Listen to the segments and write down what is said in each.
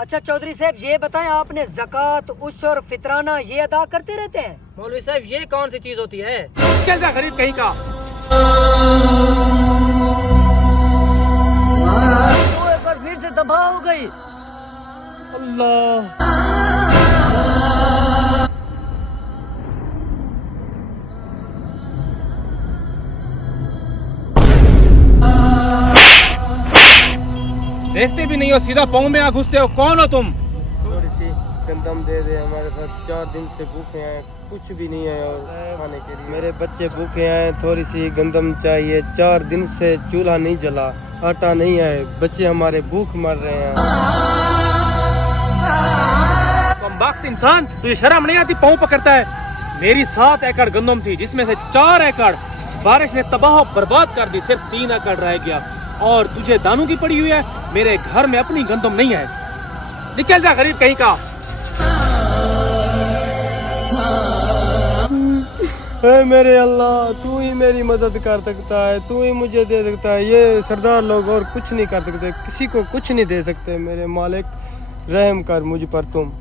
اچھا چودھری صاحب یہ بتائیں आपने ज़कात उश्र फितराना ये अदा करते रहते हैं? मौलवी साहब ये कौन सी चीज होती है? कैसा गरीब कहीं का। तो एक बार फिर से तबाह हो गई। अल्लाह देखते भी नहीं हो, सीधा पाँव में आ घुसते हो। कौन हो तुम? थोड़ी सी गंदम दे दे, हमारे पास 4 दिन से भूखे हैं, कुछ भी नहीं है और खाने के लिए। मेरे बच्चे भूखे हैं, थोड़ी सी गंदम चाहिए। 4 दिन से चूल्हा नहीं जला, आटा नहीं है, बच्चे हमारे भूख मर रहे हैं। कमबख्त इंसान, तुझे शर्म नहीं आती? पाँव पकड़ता है। मेरी 7 एकड़ गंदम थी, जिसमें से 4 एकड़ बारिश ने तबाह बर्बाद कर दी, सिर्फ 3 एकड़ रह गया और तुझे दानों की पड़ी हुई है। मेरे घर में अपनी गंदम नहीं है। निकल जा गरीब कहीं का। ऐ मेरे अल्लाह, तू ही मेरी मदद कर सकता है, तू ही मुझे दे सकता है। ये सरदार लोग और कुछ नहीं कर सकते, किसी को कुछ नहीं दे सकते। मेरे मालिक रहम कर मुझ पर तुम।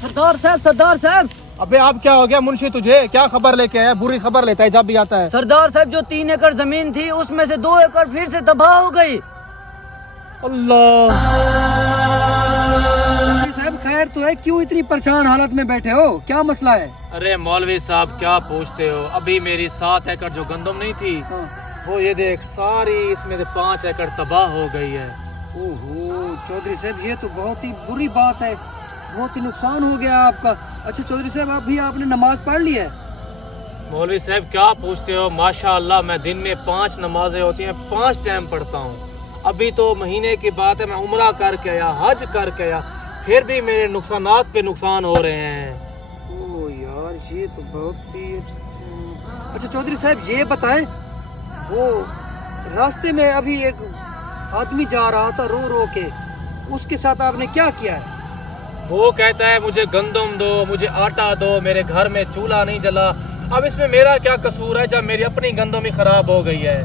सरदार साहब अबे आप क्या हो गया मुंशी, तुझे क्या खबर लेके आया? बुरी खबर लेता है जब भी आता है। सरदार साहब जो 3 एकड़ जमीन थी उसमें से 2 एकड़ फिर से तबाह हो गई। अल्लाह साहब खैर तो है, क्यों इतनी परेशान हालत में बैठे हो, क्या मसला है? अरे मौलवी साहब क्या पूछते हो, अभी मेरी 7 एकड़ जो गंदम नहीं थी वो ये देख सारी, इसमें से 5 एकड़ तबाह हो गई है। ओहो चौधरी साहब ये तो बहुत ही बुरी बात है, बहुत ही नुकसान हो गया आपका। अच्छा चौधरी साहब आपने नमाज पढ़ ली है? मौलवी साहब क्या पूछते हो, माशाअल्लाह मैं दिन में 5 नमाजें होती हैं, 5 टाइम पढ़ता हूँ। अभी तो महीने की बात है, मैं उम्रा करके आया, हज करके आया, फिर भी मेरे नुकसानात पे नुकसान हो रहे हैं। ओ यार ये तो बहुत ही अच्छा चौधरी साहब ये बताएं, वो रास्ते में अभी एक आदमी जा रहा था रो रो के, उसके साथ आपने क्या किया है? वो कहता है मुझे गंदम दो, मुझे आटा दो, मेरे घर में चूल्हा नहीं जला। अब इसमें मेरा क्या कसूर है जब मेरी अपनी गंदम ही खराब हो गई है?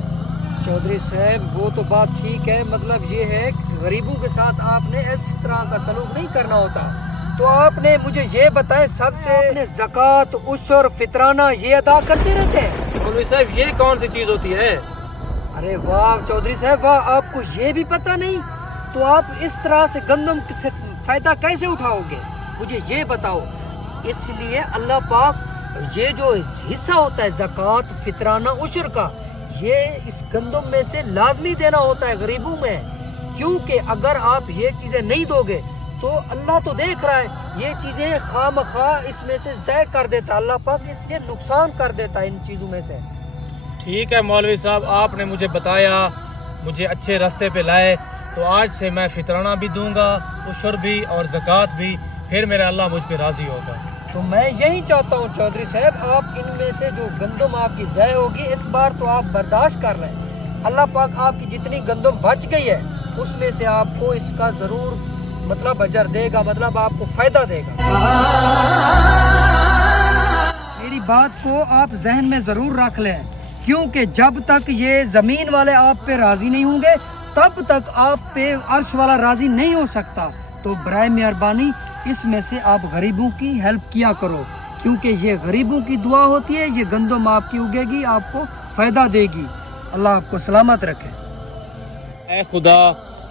चौधरी साहब वो तो बात ठीक है, मतलब ये है कि गरीबों के साथ आपने इस तरह का सलूक नहीं करना होता। तो आपने मुझे ये बताएं, सबसे आपने ज़कात उश्र फितराना ये अदा करते रहते हैं? मौलवी साहब ये कौन सी चीज होती है? अरे वाह चौधरी साहब वाह, आपको ये भी पता नहीं? तो आप इस तरह से गंदम से फायदा कैसे उठाओगे, मुझे ये बताओ। इसलिए अल्लाह पाक ये जो हिस्सा होता है ज़कात फितराना उश्र का, ये इस गंदम में से लाजमी देना होता है गरीबों में, क्योंकि अगर आप ये चीज़ें नहीं दोगे तो अल्लाह तो देख रहा है, ये चीज़ें खामखा इसमें से ज़ाय कर देता है, अल्लाह पाक इसलिए नुकसान कर देता है इन चीज़ों में से। ठीक है मौलवी साहब, आपने मुझे बताया, मुझे अच्छे रास्ते पे लाए, तो आज से मैं फितराना भी दूंगा, उशर भी और ज़कात भी, फिर मेरा अल्लाह मुझ पे राज़ी होगा। तो मैं यही चाहता हूँ चौधरी साहब, आप इनमें से जो गंदम आपकी ज़ाय होगी इस बार तो आप बर्दाश्त कर रहे हैं, अल्लाह पाक आपकी जितनी गंदम बच गई है उसमें से आपको इसका ज़रूर मतलब अजर देगा, मतलब आपको फ़ायदा देगा। मेरी बात को आप जहन में ज़रूर रख लें, क्योंकि जब तक ये ज़मीन वाले आप पे राज़ी नहीं होंगे तब तक आप पे अर्श वाला राज़ी नहीं हो सकता। तो बराए मेहरबानी इसमें से आप गरीबों की हेल्प किया करो, क्योंकि ये गरीबों की दुआ होती है, ये गंदम आपकी उगेगी, आपको फ़ायदा देगी। अल्लाह आपको सलामत रखे। ऐ खुदा,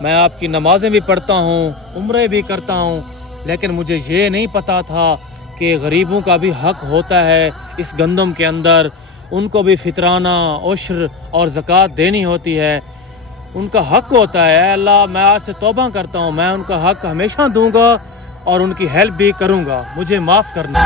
मैं आपकी नमाजें भी पढ़ता हूँ, उम्रे भी करता हूँ, लेकिन मुझे ये नहीं पता था कि गरीबों का भी हक होता है इस गंदम के अंदर, उनको भी फितराना उश्र और ज़कात देनी होती है, उनका हक होता है। ऐ अल्लाह मैं आज से तौबा करता हूँ, मैं उनका हक हमेशा दूंगा और उनकी हेल्प भी करूंगा, मुझे माफ़ करना।